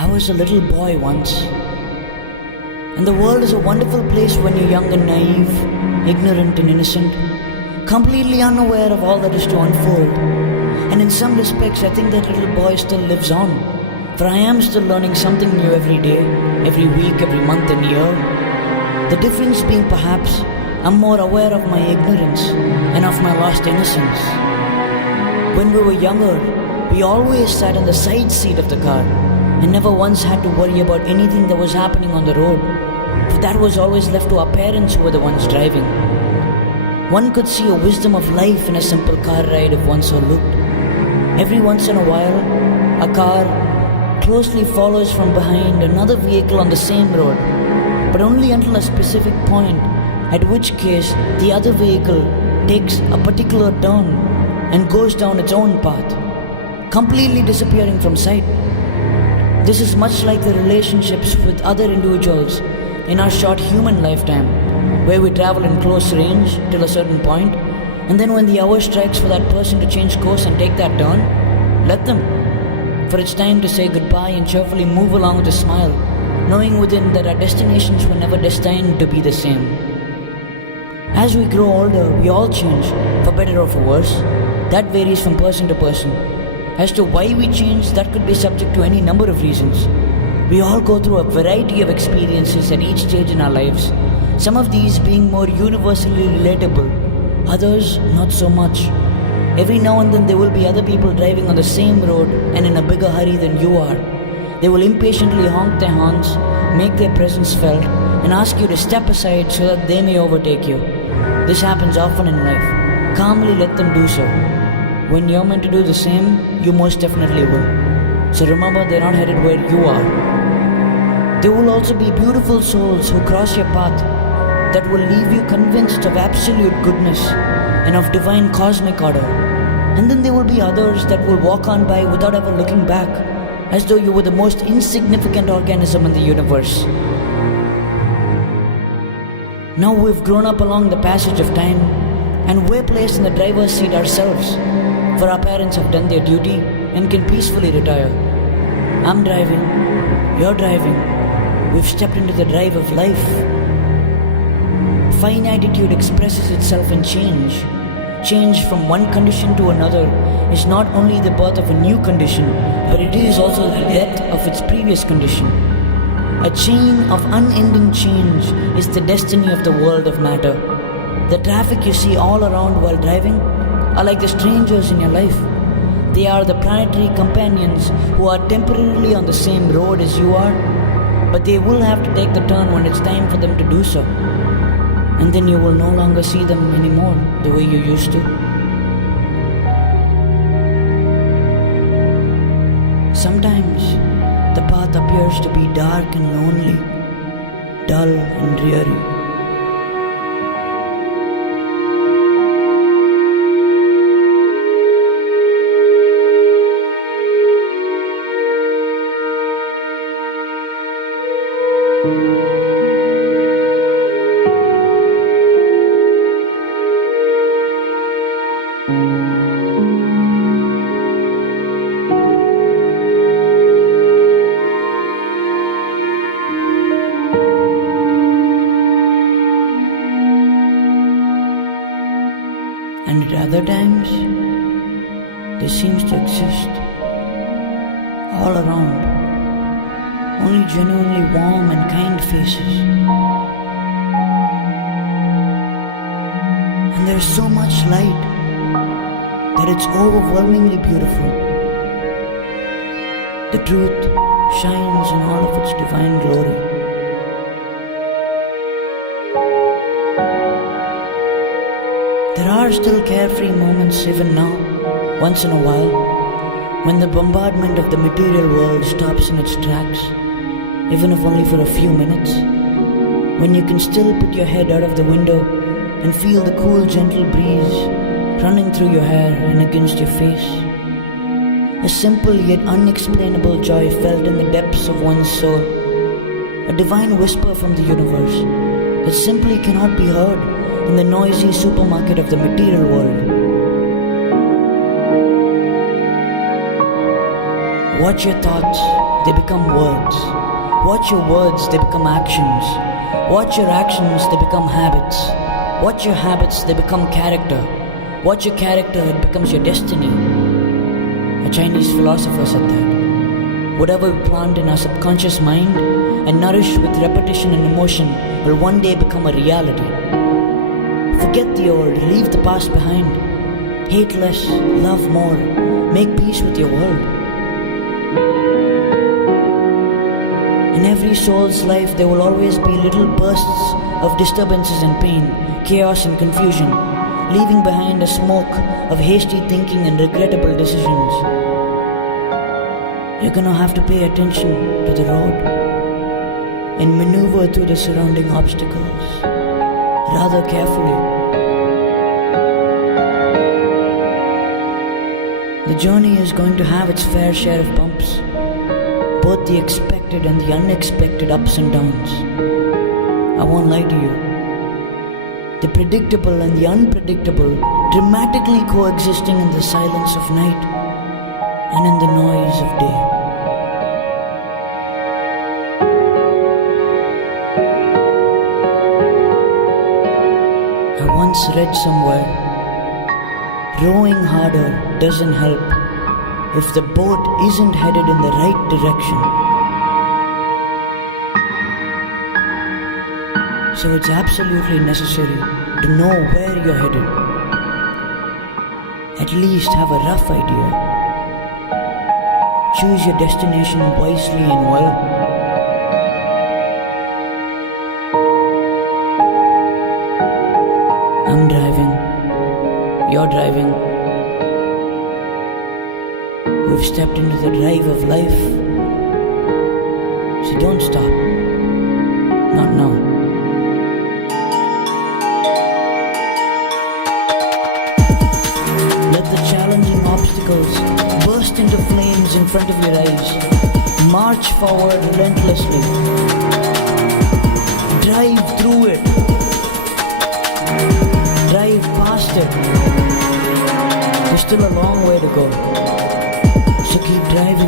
I was a little boy once, and the world is a wonderful place when you're young and naive, ignorant and innocent, completely unaware of all that is to unfold. And in some respects, I think that little boy still lives on, for I am still learning something new every day, every week, every month and year. The difference being perhaps I'm more aware of my ignorance and of my lost innocence. When we were younger, we always sat in the side seat of the car and never once had to worry about anything that was happening on the road, for that was always left to our parents who were the ones driving. One could see a wisdom of life in a simple car ride if one so looked. Every once in a while, a car closely follows from behind another vehicle on the same road, but only until a specific point, at which case the other vehicle takes a particular turn and goes down its own path, completely disappearing from sight. This is much like the relationships with other individuals in our short human lifetime, where we travel in close range till a certain point, and then when the hour strikes for that person to change course and take that turn, let them. For it's time to say goodbye and cheerfully move along with a smile, knowing within that our destinations were never destined to be the same. As we grow older, we all change, for better or for worse. That varies from person to person. As to why we change, that could be subject to any number of reasons. We all go through a variety of experiences at each stage in our lives, some of these being more universally relatable, others not so much. Every now and then there will be other people driving on the same road and in a bigger hurry than you are. They will impatiently honk their horns, make their presence felt, and ask you to step aside so that they may overtake you. This happens often in life. Calmly let them do so. When you're meant to do the same, you most definitely will. So remember, they're not headed where you are. There will also be beautiful souls who cross your path that will leave you convinced of absolute goodness and of divine cosmic order. And then there will be others that will walk on by without ever looking back, as though you were the most insignificant organism in the universe. Now we've grown up along the passage of time, and we're placed in the driver's seat ourselves, for our parents have done their duty and can peacefully retire. I'm driving, you're driving, we've stepped into the drive of life. Finitude expresses itself in change. Change from one condition to another is not only the birth of a new condition, but it is also the death of its previous condition. A chain of unending change is the destiny of the world of matter. The traffic you see all around while driving are like the strangers in your life. They are the planetary companions who are temporarily on the same road as you are, but they will have to take the turn when it's time for them to do so. And then you will no longer see them anymore the way you used to. Sometimes the path appears to be dark and lonely, dull and dreary. And at other times, there seems to exist, all around, only genuinely warm and kind faces. And there's so much light that it's overwhelmingly beautiful. The truth shines in all of its divine glory. There are still carefree moments even now, once in a while, when the bombardment of the material world stops in its tracks, even if only for a few minutes, when you can still put your head out of the window and feel the cool, gentle breeze running through your hair and against your face. A simple yet unexplainable joy felt in the depths of one's soul, a divine whisper from the universe that simply cannot be heard in the noisy supermarket of the material world. Watch your thoughts they become words. Watch your words, they become actions. Watch your actions, they become habits. Watch your habits, they become character. Watch your character, it becomes your destiny. A Chinese philosopher said that. Whatever we plant in our subconscious mind and nourish with repetition and emotion will one day become a reality. Forget the old, leave the past behind. Hate less, love more, make peace with your world. In every soul's life, there will always be little bursts of disturbances and pain, chaos and confusion, leaving behind a smoke of hasty thinking and regrettable decisions. You're gonna have to pay attention to the road and maneuver through the surrounding obstacles rather carefully. The journey is going to have its fair share of bumps, both the expected and the unexpected ups and downs. I won't lie to you. The predictable and the unpredictable dramatically coexisting in the silence of night and in the noise of day. I once read somewhere, rowing harder doesn't help if the boat isn't headed in the right direction. So it's absolutely necessary to know where you're headed. At least have a rough idea. Choose your destination wisely and well. I'm driving. You're driving. We've stepped into the drive of life. So don't stop. Not now. Let the challenging obstacles burst into flames in front of your eyes. March forward relentlessly. Drive through it. Drive past it. There's still a long way to go. So keep driving.